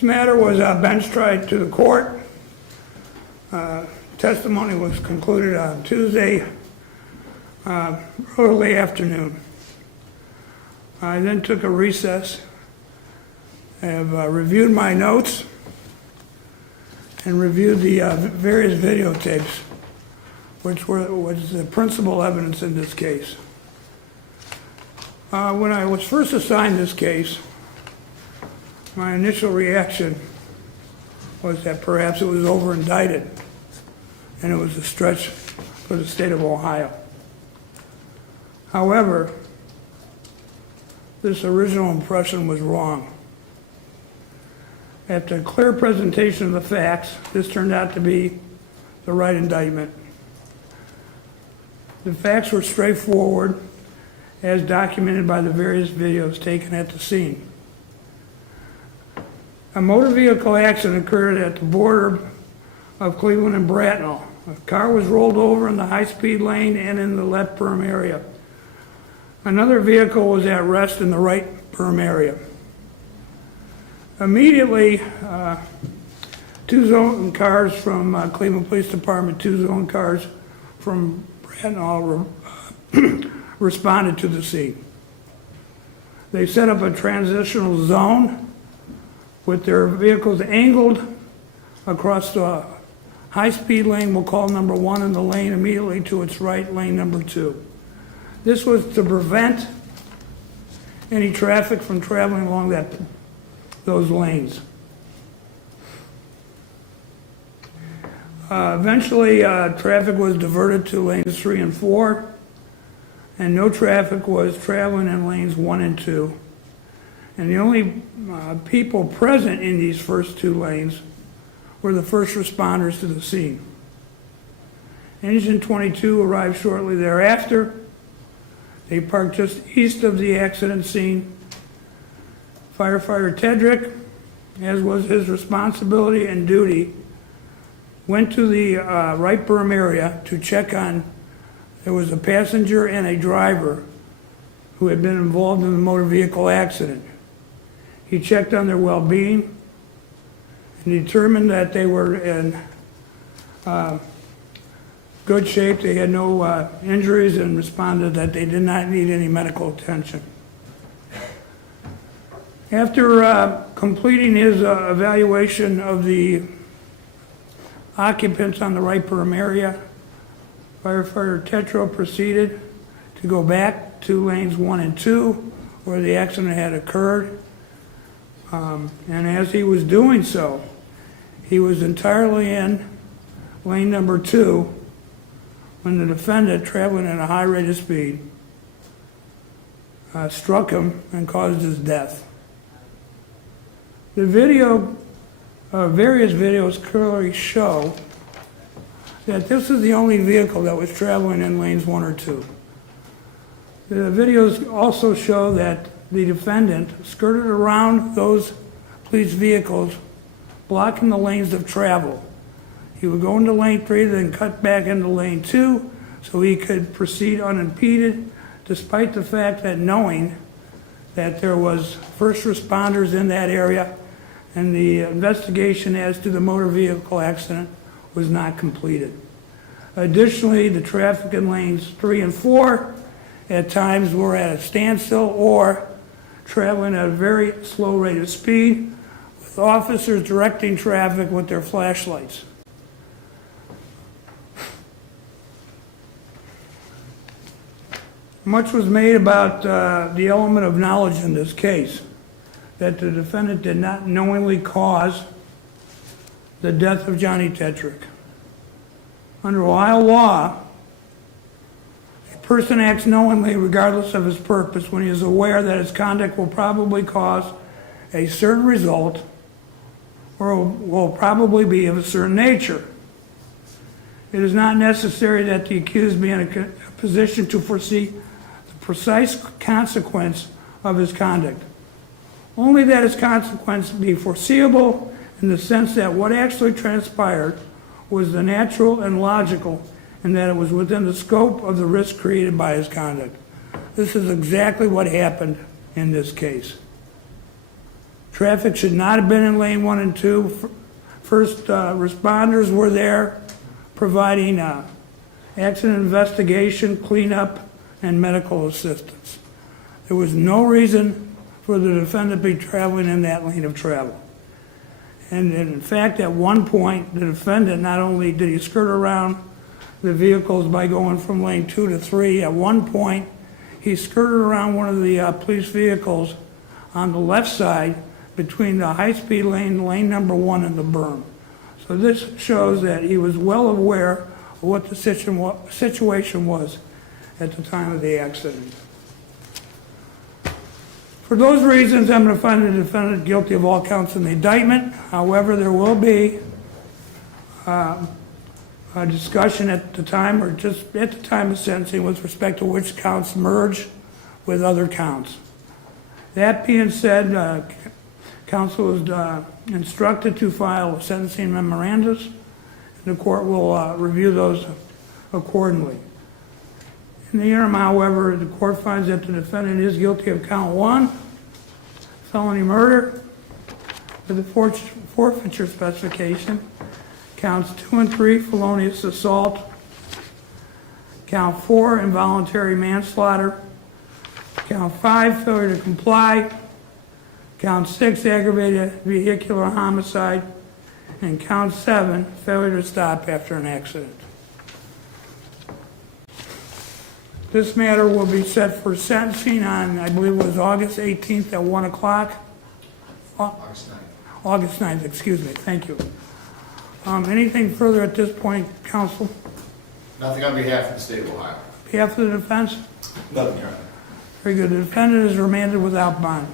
This matter was bench tried to the court. Testimony was concluded on Tuesday early afternoon. I then took a recess. I have reviewed my notes and reviewed the various videotapes, which was the principal evidence in this case. When I was first assigned this case, my initial reaction was that perhaps it was over-indicted and it was a stretch for the state of Ohio. However, this original impression was wrong. After a clear presentation of the facts, this turned out to be the right indictment. The facts were straightforward, as documented by the various videos taken at the scene. A motor vehicle accident occurred at the border of Cleveland and Bracknell. A car was rolled over in the high-speed lane and in the left berm area. Another vehicle was at rest in the right berm area. Immediately, two zone cars from Cleveland Police Department, two zone cars from Bracknell responded to the scene. They set up a transitional zone with their vehicles angled across the high-speed lane, we'll call number 1, and the lane immediately to its right, lane number 2. This was to prevent any traffic from traveling along those lanes. Eventually, traffic was diverted to lanes 3 and 4, and no traffic was traveling in lanes 1 and 2. And the only people present in these first two lanes were the first responders to the scene. Engine 22 arrived shortly thereafter. They parked just east of the accident scene. Firefighter Tetrick, as was his responsibility and duty, went to the right berm area to check on. There was a passenger and a driver who had been involved in the motor vehicle accident. He checked on their well-being and determined that they were in good shape. They had no injuries and responded that they did not need any medical attention. After completing his evaluation of the occupants on the right berm area, Firefighter Tetrick proceeded to go back to lanes 1 and 2 where the accident had occurred. And as he was doing so, he was entirely in lane number 2 when the defendant, traveling at a high rate of speed, struck him and caused his death. The video, various videos clearly show that this is the only vehicle that was traveling in lanes 1 or 2. The videos also show that the defendant skirted around those police vehicles, blocking the lanes of travel. He would go into lane 3, then cut back into lane 2, so he could proceed unimpeded, despite the fact that knowing that there was first responders in that area and the investigation as to the motor vehicle accident was not completed. Additionally, the traffic in lanes 3 and 4 at times were at a standstill or traveling at a very slow rate of speed, with officers directing traffic with their flashlights. Much was made about the element of knowledge in this case, that the defendant did not knowingly cause the death of Johnny Tetrick. Under Ohio law, a person acts knowingly regardless of his purpose when he is aware that his conduct will probably cause a certain result or will probably be of a certain nature. It is not necessary that the accused be in a position to foresee the precise consequence of his conduct. Only that his consequence be foreseeable in the sense that what actually transpired was the natural and logical, and that it was within the scope of the risk created by his conduct. This is exactly what happened in this case. Traffic should not have been in lane 1 and 2. First responders were there providing accident investigation, cleanup, and medical assistance. There was no reason for the defendant to be traveling in that lane of travel. And in fact, at one point, the defendant, not only did he skirt around the vehicles by going from lane 2 to 3, at one point, he skirted around one of the police vehicles on the left side between the high-speed lane, lane number 1, and the berm. So this shows that he was well aware of what the situation was at the time of the accident. For those reasons, I'm going to find the defendant guilty of all counts in the indictment. However, there will be a discussion at the time, or just at the time of sentencing, with respect to which counts merge with other counts. That being said, counsel is instructed to file sentencing memorandums, and the court will review those accordingly. In the interim, however, the court finds that the defendant is guilty of count 1, felony murder, with the forfeiture specification, counts 2 and 3, felonious assault, count 4, involuntary manslaughter, count 5, failure to comply, count 6, aggravated vehicular homicide, and count 7, failure to stop after an accident. This matter will be set for sentencing on, I believe it was August 18th at 1 o'clock. August 9th. August 9th, excuse me, thank you. Anything further at this point, counsel? Nothing on behalf of the state of Ohio. Behalf of the defense? Nothing, Your Honor. Very good. The defendant is remanded without bond.